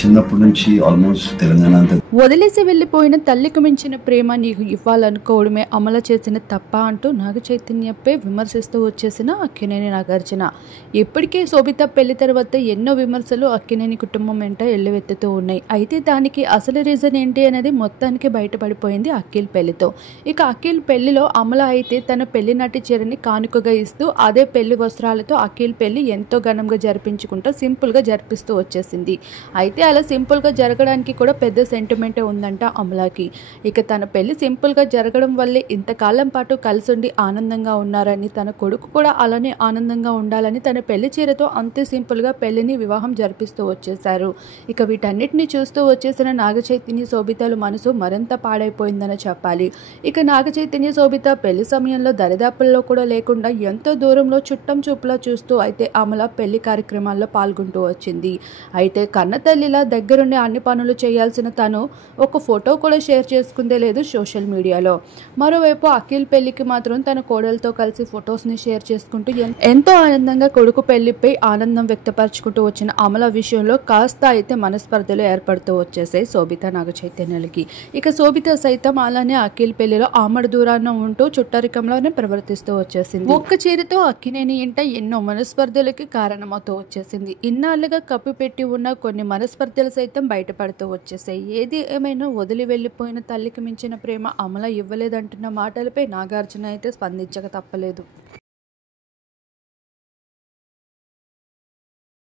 చిన్నప్పటి నుంచి ఆల్మోస్ట్ తెలంగాణ అంతా వదిలేసి వెళ్ళిపోయిన తల్లికి మించిన ప్రేమ నీకు ఇవ్వాలనుకోవడమే అమల చేసిన తప్ప అంటూ నాగ చైతన్యపై విమర్శిస్తూ వచ్చేసిన అక్కినేని నాగార్జున. ఇప్పటికే శోభిత పెళ్లి తర్వాత ఎన్నో విమర్శలు అక్కినేని కుటుంబం వెంట ఎల్లువెత్తుతూ ఉన్నాయి. అయితే దానికి అసలు రీజన్ ఏంటి అనేది మొత్తానికి బయటపడిపోయింది అఖిల్ పెళ్లితో. ఇక అఖిల్ పెళ్లిలో అమల అయితే తన పెళ్లి నాటి చీరని కానుకగా ఇస్తూ అదే పెళ్లి వస్త్రాలతో అఖిల్ పెళ్లి ఎంతో ఘనంగా జరిపించుకుంటూ సింపుల్గా జరిపిస్తూ వచ్చేసింది. అయితే అలా సింపుల్గా జరగడానికి కూడా పెద్ద సెంటిమెంటే ఉందంట అమలాకి. ఇక తన పెళ్లి సింపుల్గా జరగడం వల్లే ఇంతకాలం పాటు కలిసుండి ఆనందంగా ఉన్నారని, తన కొడుకు కూడా అలానే ఆనందంగా ఉండాలని తన పెళ్లి చీరతో అంతే సింపుల్గా పెళ్లిని వివాహం జరిపిస్తూ వచ్చేశారు. ఇక వీటన్నిటిని చూస్తూ వచ్చేసిన నాగ చైతన్య శోభితల మనసు మరింత పాడైపోయిందని చెప్పాలి. ఇక నాగ చైతన్య శోభిత పెళ్లి సమయంలో దరిదాపుల్లో కూడా లేకుండా ఎంతో దూరంలో చుట్టం చూపులా చూస్తూ అయితే అమల పెళ్లి కార్యక్రమాల్లో పాల్గొంటూ వచ్చింది. అయితే కన్న తల్లిలా దగ్గరుండి అన్ని పనులు చేయాల్సిన తను ఒక ఫోటో కూడా షేర్ చేసుకుందే లేదు సోషల్ మీడియాలో. మరోవైపు అఖిల్ పెళ్లికి మాత్రం తన కోడలతో కలిసి ఫొటోస్ని షేర్ చేసుకుంటూ ఎంతో ఆనందంగా కొడుకు పెళ్లిపై ఆనందం వ్యక్తపరచుకుంటూ వచ్చిన అమల విషయంలో కాస్త అయితే మనస్పర్ధలు ఏర్పడుతూ వచ్చేసాయి శోభిత నాగ చైతన్యాలకి. ఇక శోభిత సైతం అలానే అఖిల్ పెళ్లిలో ఆమడ దూరాన ఉంటూ చుట్టరికంలోనే ప్రవర్తిస్తూ వచ్చేసింది. ఒక్క చీరతో అక్కినేని ఇంట ఎన్నో మనస్పర్ధలకి కారణమవుతూ వచ్చేసింది. ఇన్నాళ్లుగా కప్పిపెట్టి ఉన్న కొన్ని మనస్పర్ధలు సైతం బయటపడుతూ వచ్చేసాయి. ఏది ఏమైనా వదిలి వెళ్ళిపోయిన తల్లికి మించిన ప్రేమ అమల ఇవ్వలేదంటున్న మాటలపై నాగార్జున అయితే స్పందించక తప్పలేదు.